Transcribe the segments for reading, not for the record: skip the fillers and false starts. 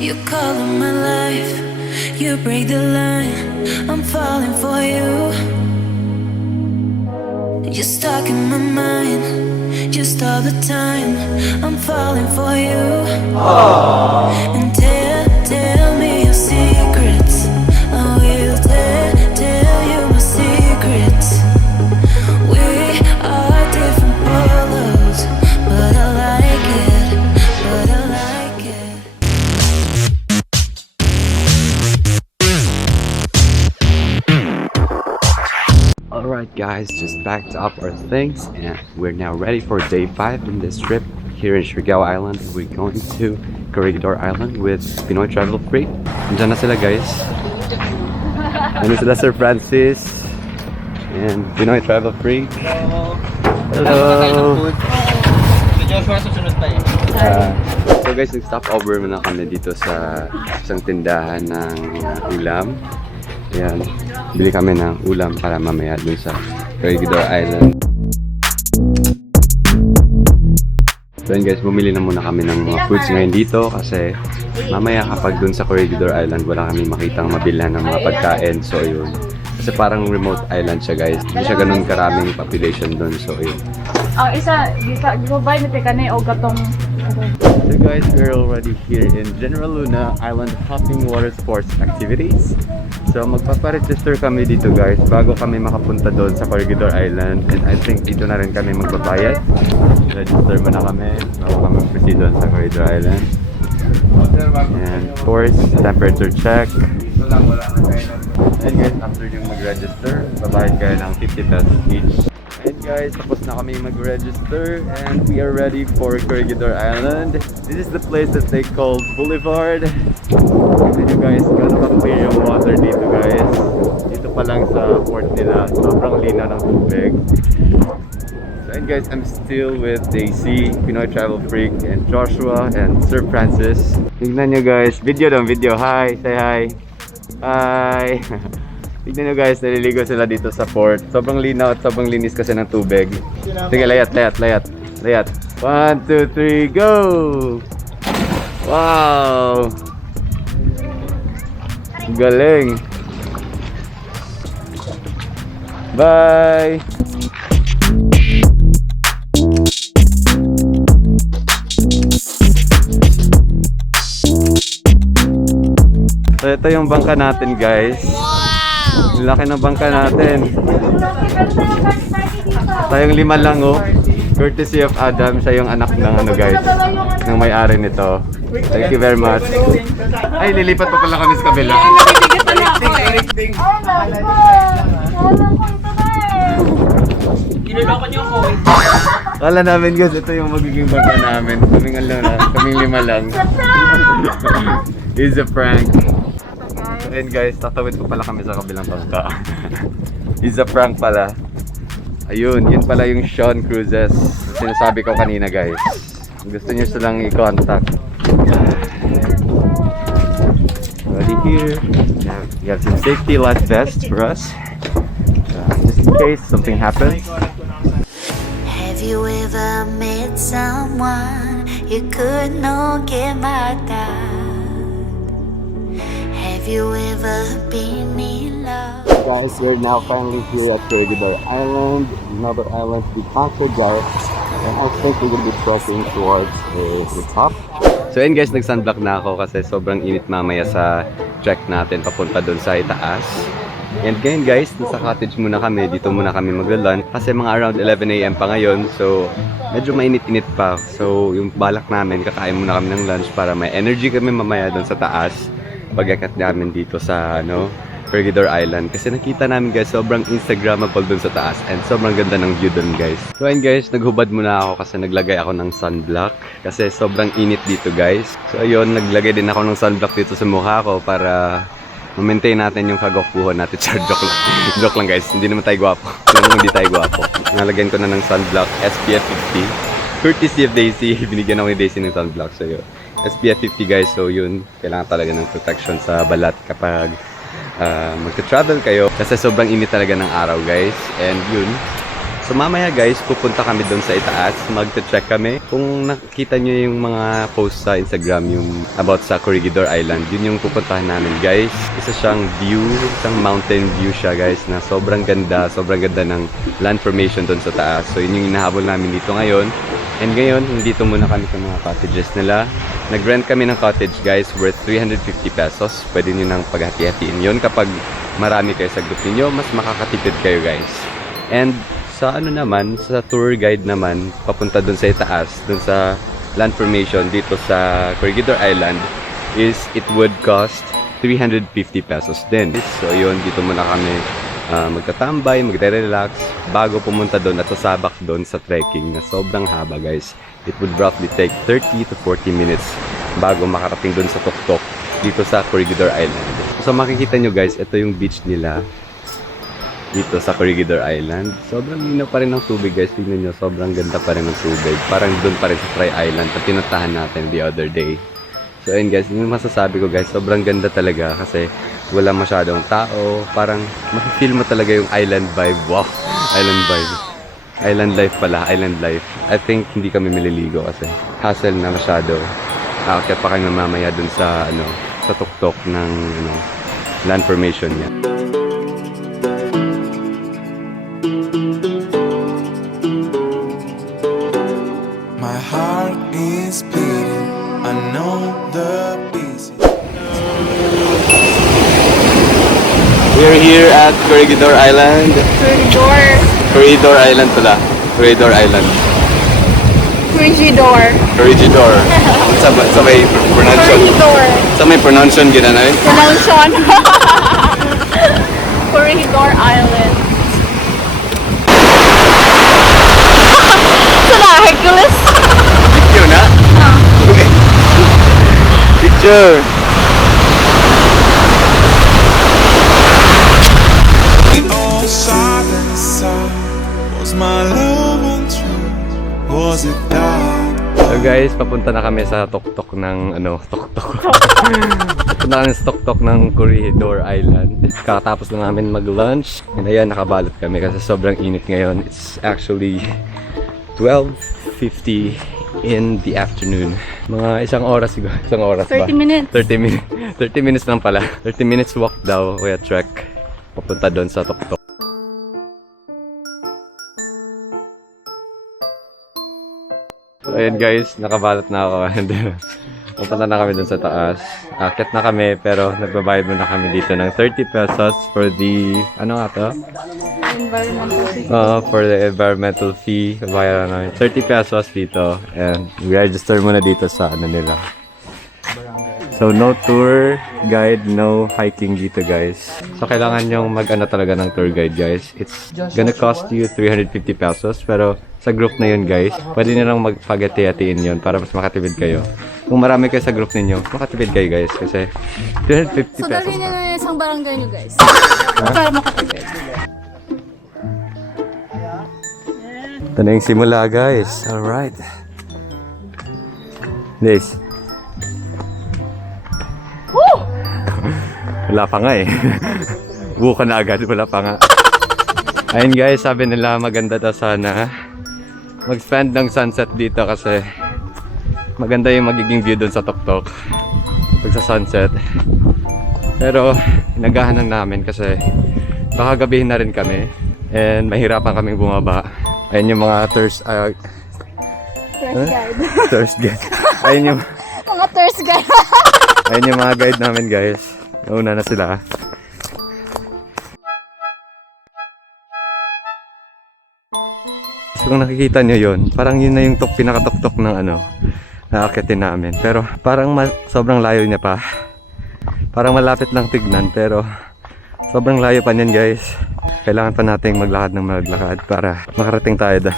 You color my life, you break the line. I'm falling for you. You're stuck in my mind, just all the time. I'm falling for you. And tell me your secrets. I will tell you my secrets. We are different colors, but I like it, but I like it. Alright guys, just packed up our things and we're now ready for day 5 in this trip here in Siargao Island. We're going to Corregidor Island with Pinoy Travel Freak. Andiyan na sila guys. Ano sila Sir Francis and Pinoy Travel Freak. Hello! Si Joshua susunod pa eh. So guys, nag-stop over muna kami dito sa isang tindahan ng ulam. Ayan, bili kami ng ulam para mamaya dun sa Corregidor Island. So yun guys, bumili na muna kami ng mga foods ngayon dito kasi mamaya kapag dun sa Corregidor Island wala kami makitang mabilhan ng mga pagkain. So yun, kasi parang remote island siya guys, hindi siya ganun karaming population dun. So yun. Ang isa, gibay na tikane o gatong. So guys, we're already here in General Luna Island Hopping Water Sports Activities. So magpaparegister kami dito guys bago kami makapunta doon sa Corregidor Island, and I think dito na rin kami magbabayad. Register muna kami bago kami proceed doon sa Corregidor Island. And of course, temperature check. And guys, after yung mag-register, babayad kayo ng 50 pesos each. And guys, tapos na kami mag-register and we are ready for Corregidor Island. This is the place that they call Boulevard. Tignan nyo guys, gano'n ka-clear yung water dito guys. Dito pa lang sa port nila, sobrang linaw ng tubig. So and guys, I'm still with Daisy, Pinoy Travel Freak, and Joshua, and Sir Francis. Tignan nyo guys, video dong, video. Hi, say hi. Hi. Tignan nyo guys, naliligo sila dito sa port. Sobrang linaw at sobrang linis kasi ng tubig. Sige, layat. 1, 2, 3, go! Wow! Galing! Bye! So ito yung bangka natin guys. Laki ng bangka natin. Tayong 5 lang oh. Courtesy of Adam, siya yung anak ng ano guys, ng may-ari nito. Thank you very much. Ay, lilipat pa pala kami sa kabila. Inulokon niyo ko. Kala namin guys, ito yung magiging bangka namin. Kaming 5 lang. It's a prank. And guys, tatawid po pala kami sa kabilang bangka. It's a prank pala. Ayun, yun pala yung Sean Cruises. Sinasabi ko kanina guys. Gusto niyo silang i-contact. Ready here. You have some safety life vests for us. Just in case something happens. Have you ever met someone you could not get my dad? Have you ever been in love? Guys, we're now finally here at Corregidor Island, another island to be conquered guys. And I think we're gonna be crossing towards the top. So yun guys, nag-sunblock na ako kasi sobrang init mamaya sa trek natin papunta doon sa itaas. And ngayon guys, nasa cottage muna kami, dito muna kami magla-lunch kasi mga around 11 AM pa ngayon, so medyo mainit-init pa. So yung balak namin, kakain muna kami ng lunch para may energy kami mamaya doon sa taas pag-akyat namin dito sa Corregidor Island. Kasi nakita namin guys, sobrang Instagrammable dun sa taas and sobrang ganda ng view dun guys. So ayun guys, naghubad muna ako kasi naglagay ako ng sunblock kasi sobrang init dito guys. So ayun, naglagay din ako ng sunblock dito sa mukha ko para ma-maintain natin yung kagwapuhan natin. Joke lang. Joke lang guys, hindi naman tayo gwapo. Hindi tayo gwapo. Nalagyan ko na ng sunblock SPF 50. Courtesy of Daisy, binigyan ako ni Daisy ng sunblock. So yun, SPF 50 guys, so yun, kailangan talaga ng protection sa balat kapag magta-travel kayo kasi sobrang init talaga ng araw guys. And yun, So mamaya guys, pupunta kami doon sa itaas. Magte-check kami. Kung nakita nyo yung mga post sa Instagram, yung about sa Corregidor Island, yun yung pupuntahan namin guys. Isa siyang view, isang mountain view siya guys, na sobrang ganda ng land formation doon sa taas. So yun yung hinahabol namin dito ngayon. And ngayon, dito muna kami sa mga cottages nila. Nag-rent kami ng cottage guys worth 350 pesos. Pwede nyo nang paghati-hatiin yun. Kapag marami kayo sa group niyo, mas makakatipid kayo guys. And sa ano naman, sa tour guide naman, papunta dun sa itaas, dun sa land formation dito sa Corregidor Island, is it would cost 350 pesos din. So yun, dito muna kami magtatambay, magre-relax bago pumunta doon at sasabak doon sa trekking na sobrang haba guys. It would roughly take 30 to 40 minutes bago makarating doon sa tuktok dito sa Corregidor Island. So makikita nyo guys, ito yung beach nila dito sa Corregidor Island. Sobrang linaw pa rin ng tubig guys. Tingnan nyo, sobrang ganda pa rin ng tubig. Parang doon pa rin sa Tri Island na pinuntahan natin the other day. So ayun guys, yung masasabi ko guys, sobrang ganda talaga kasi wala masyadong tao. Parang makifeel mo talaga yung island vibe. Wow! Island vibe. Island life pala. Island life. I think hindi kami maliligo kasi hassle na masyado. Aakyat pa kami mamaya dun sa sa tuktok ng land formation niya. My heart is beating. I know the pieces. We're here at Corregidor Island. Corregidor Island pala. Corregidor Island. Corregidor. Sa may pronunciation. Sa may pronunciation gina na yun? Corregidor Island. Hercules? Picture na? Okay. Picture. All side and side. Was my love untrue? Was it dark? So guys, papunta na kami sa tuktok ng tuktok. Papunta kami sa tuktok ng Corregidor Island. Kakatapos na namin mag-lunch. And ayan, nakabalot kami kasi sobrang init ngayon. It's actually 12:50 in the afternoon. Mga isang oras siguro. Isang oras ba? 30 minutes. 30 minutes lang pala. 30 minutes walk daw. Kuya trek. Papunta doon sa tuktok. So ayun guys, nakabalot na ako. Pupunta na kami dun sa taas. Akit na kami pero nagbabayad muna kami dito ng 30 pesos for the ano nga to? Environmental fee. For the environmental fee. Bayaran namin 30 pesos dito and register muna dito sa ano nila. So no tour guide, no hiking dito guys. So kailangan yung mag-ano talaga ng tour guide guys. It's gonna cost you 350 pesos pero sa group na yun guys, pwede nyo lang magpagati-hatiin yun para mas makatipid kayo. Kung marami kayo sa group ninyo, makatipid kayo guys kasi 350 So, pesos dalhin na. na isang barangay nyo guys. Para makatipid. Ito na yung simula guys. Alright. Guys. Wala pa nga eh. Buka na agad, wala pa nga. Ayun guys, sabi nila maganda daw sana mag-spend ng sunset dito kasi maganda yung magiging view doon sa tuktok pag sa sunset. Pero hinagahan lang namin kasi baka gabihin na rin kami and mahirapan kaming bumaba. Ayun yung mga tourist Tourist guide. tourist guide. Ayun yung Mga tourist guide. ayun yung mga guide namin guys. Nauna na sila. So kung nakikita nyo yun, parang yun na yung pinakatuktok ng naakitin namin. Pero parang sobrang layo niya pa. Parang malapit lang tignan pero sobrang layo pa niyan guys. Kailangan pa nating maglakad ng maglakad para makarating tayo doon.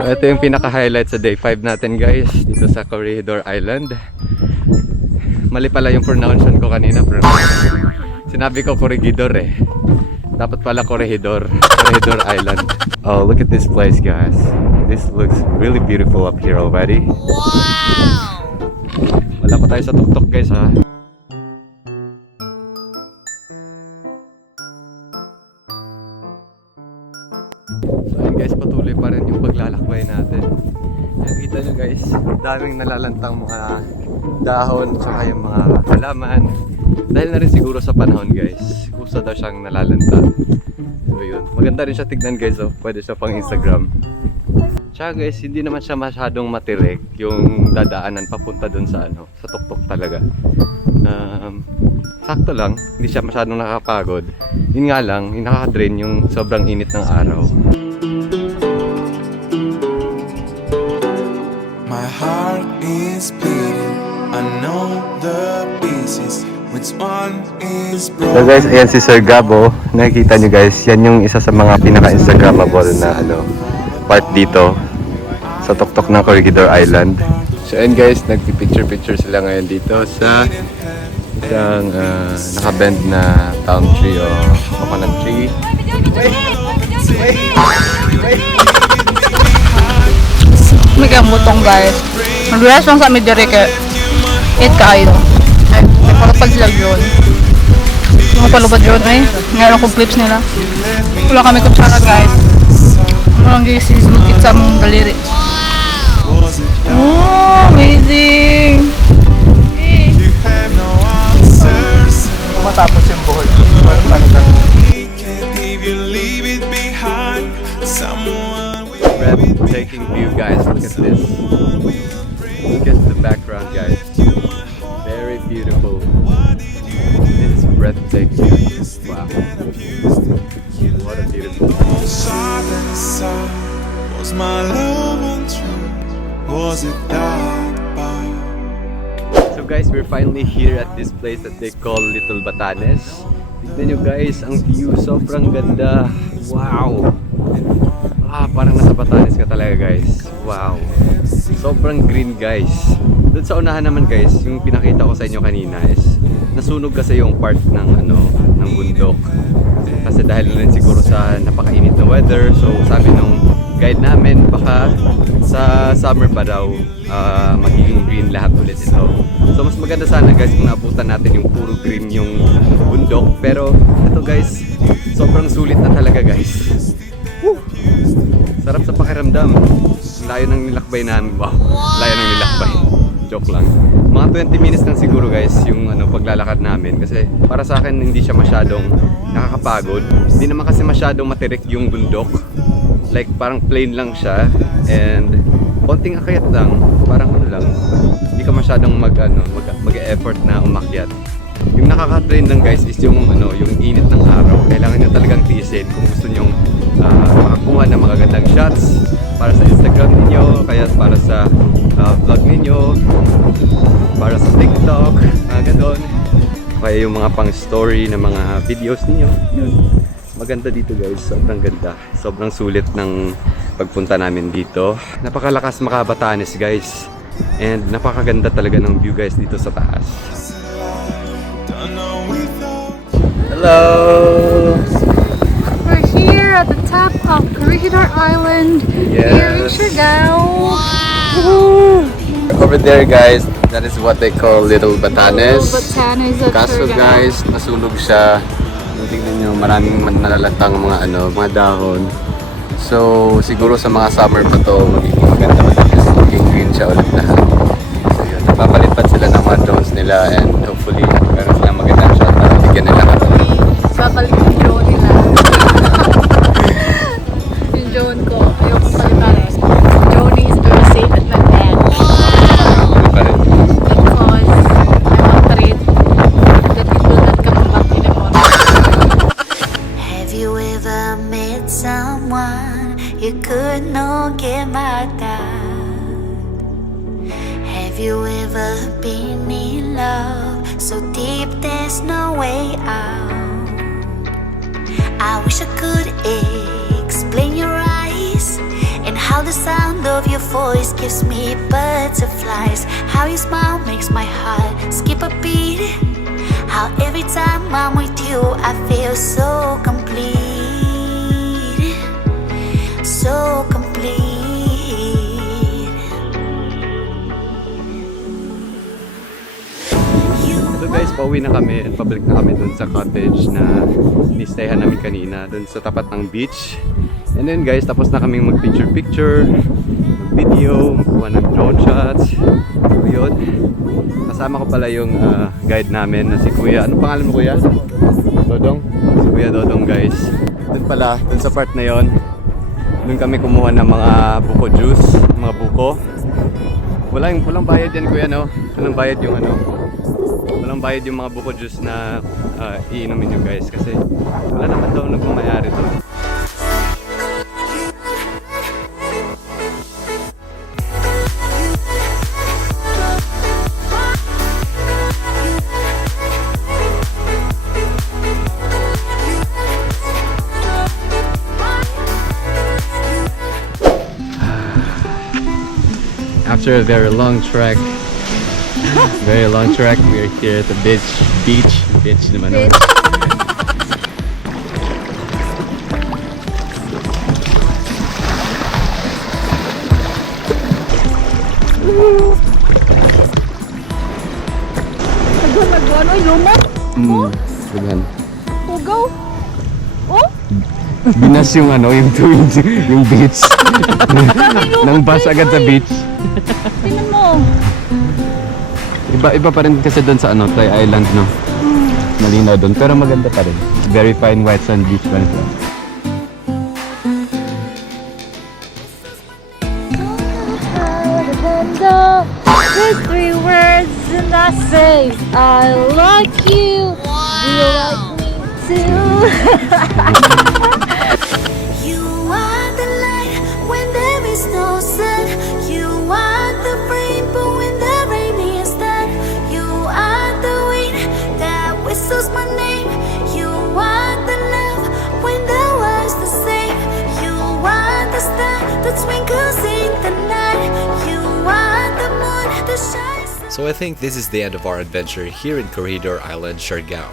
So ito yung pinaka-highlight sa day 5 natin guys dito sa Corregidor Island. Mali pala yung pronunciation ko kanina. Sinabi ko Corregidor eh. Dapat pala Corregidor. Corregidor Island. Oh, look at this place guys. This looks really beautiful up here already. Wow! Wala pa tayo sa tuktok guys ha. So guys, patuloy pa rin yung paglalakbay natin. Ayan, kita nyo guys, daming nalalantang mga dahon tsaka yung mga halaman. Dahil na rin siguro sa panahon guys, gusto daw siyang nalalanta. So yun, maganda rin siya tignan guys, oh. Pwede siya pang Instagram. Tsaka guys, hindi naman siya masyadong matirik yung dadaanan papunta dun sa ano, sa tuktok talaga. Sakto lang, hindi siya masyadong nakakapagod. Yun nga lang, yung nakaka-drain yung sobrang init ng araw. My heart is beating. I know the pieces. Which one is So broken? guys, ayan si Sir Gabo. Nakikita nyo guys, yan yung isa sa mga pinaka-instagrammable na ano, part dito sa tuktok ng Corregidor Island. So ayan guys, nagpipicture-picture sila ngayon dito sa isang nakabend na palm tree o coconut tree. May kamutong guys. Mag-rest lang sa amin dire kay eat kayo. Ay, may palapag sila yun. Mga palupad yun ay. Ngayon akong clips nila. Wala kami kutsara guys. Walang gisis magkit sa mong daliri. Oh, amazing! You have no answers. Matapos yung buhol. Can't leave you, leave it behind. Someone will Breathtaking view guys, look at this. Look at the background guys. Very beautiful. This is breathtaking. Wow. What a beautiful silence. Was my love untrue? Was it that bad? So guys, we're finally here at this place that they call Little Batanes. Tignan nyo guys, ang view sobrang ganda. Wow! Parang nasa Batanes ka talaga guys. Wow! Sobrang green guys. Doon sa unahan naman guys, yung pinakita ko sa inyo kanina is nasunog kasi yung part ng ano, ng bundok. Kasi dahil rin siguro sa napakainit na weather, so sabi nung guide namin baka sa summer pa daw magiging green lahat ulit ito. So mas maganda sana guys kung naabutan natin yung puro green yung bundok. Pero ito guys, sobrang sulit na talaga guys. Woo! Sarap sa pakiramdam. Layo ng nilakbay namin. Wow! Layo ng nilakbay. Joke lang. Mga 20 minutes lang siguro guys yung ano, paglalakad namin. Kasi para sa akin hindi siya masyadong nakakapagod. Hindi naman kasi masyadong matirik yung bundok. Like parang plain lang siya. And konting akyat lang. Parang ano lang. Hindi ka masyadong mag-effort na umakyat. Yung nakaka-train lang guys is yung ano, yung init ng araw. Kailangan nyo talagang tiisin kung gusto nyo makakuha ng magagandang shots para sa Instagram ninyo, kaya para sa vlog ninyo, para sa TikTok, gano'n. Kaya yung mga pang story na mga videos ninyo. Yun. Maganda dito guys, sobrang ganda. Sobrang sulit ng pagpunta namin dito. Napakalakas Batanes guys. And napakaganda talaga ng view guys dito sa taas. Hello! We're here at the top of Corregidor Island. Here in Yes. Siargao. Over there guys, that is what they call Little Batanes. Batanes at Kaso Siargao. guys, nasunog siya. Tingnan nyo, maraming nalalantang mga mga dahon. So siguro sa mga summer pa to magiging ganda, magiging green siya ulit lahat. So yun, nagpapalipat sila ng mga drones nila and hopefully meron silang magandang shot para bigyan nila kami. Babalik yung drone nila. Yung drone ko, ayoko paliparin. Drone is very safe at my bed. Because I'm afraid that it will not come back anymore. Have you ever met someone you could not get back at? Have you ever been in love so deep there's no way out? I wish I could explain your eyes and how the sound of your voice gives me butterflies. How your smile makes my heart skip a beat. How every time I'm with you I feel so complete. So complete. So guys, pauwi na kami and pabalik na kami dun sa cottage na ni-stayhan namin kanina, dun sa tapat ng beach. And then guys, tapos na kaming mag-picture-picture, mag-video, kuha ng drone shots. So yun. Kasama ko pala yung guide namin na si Kuya. Ano pangalan mo, Kuya? Dodong? Si Kuya Dodong, guys. Dun pala, dun sa part na yon, dun kami kumuha ng mga buko juice, mga buko. Walang bayad yan, Kuya, no? Walang bayad yung ano. Walang bayad yung mga buko juice na iinumin nyo, guys. Kasi wala naman daw nagmamayari to. After a very long trek, we are here at the beach naman. Nagwan, ay lumot. Ganyan. Tugaw. Oh? Binas yung ano, yung tuwing, yung beach. Nang bus agad sa beach. Tingnan mo. Iba pa rin kasi doon sa ano, Thai Island, no? Malinaw doon, pero maganda pa rin. Very fine white sand beach pa rin. With 3 words and I say I like you. Do you like me too? You are the light when there is no sun. You are the rainbow when the rain is done. You are the wind that whistles my name. You are the love when the world's the same. You are the star that twinkles in the night. You are the moon that shines. So I think this is the end of our adventure here in Corregidor Island, Siargao.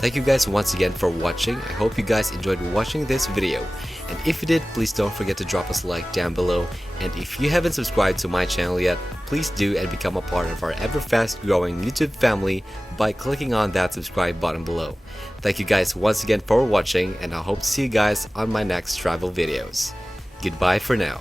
Thank you guys once again for watching. I hope you guys enjoyed watching this video. And if you did, please don't forget to drop us a like down below. And if you haven't subscribed to my channel yet, please do and become a part of our ever fast growing YouTube family by clicking on that subscribe button below. Thank you guys once again for watching, and I hope to see you guys on my next travel videos. Goodbye for now.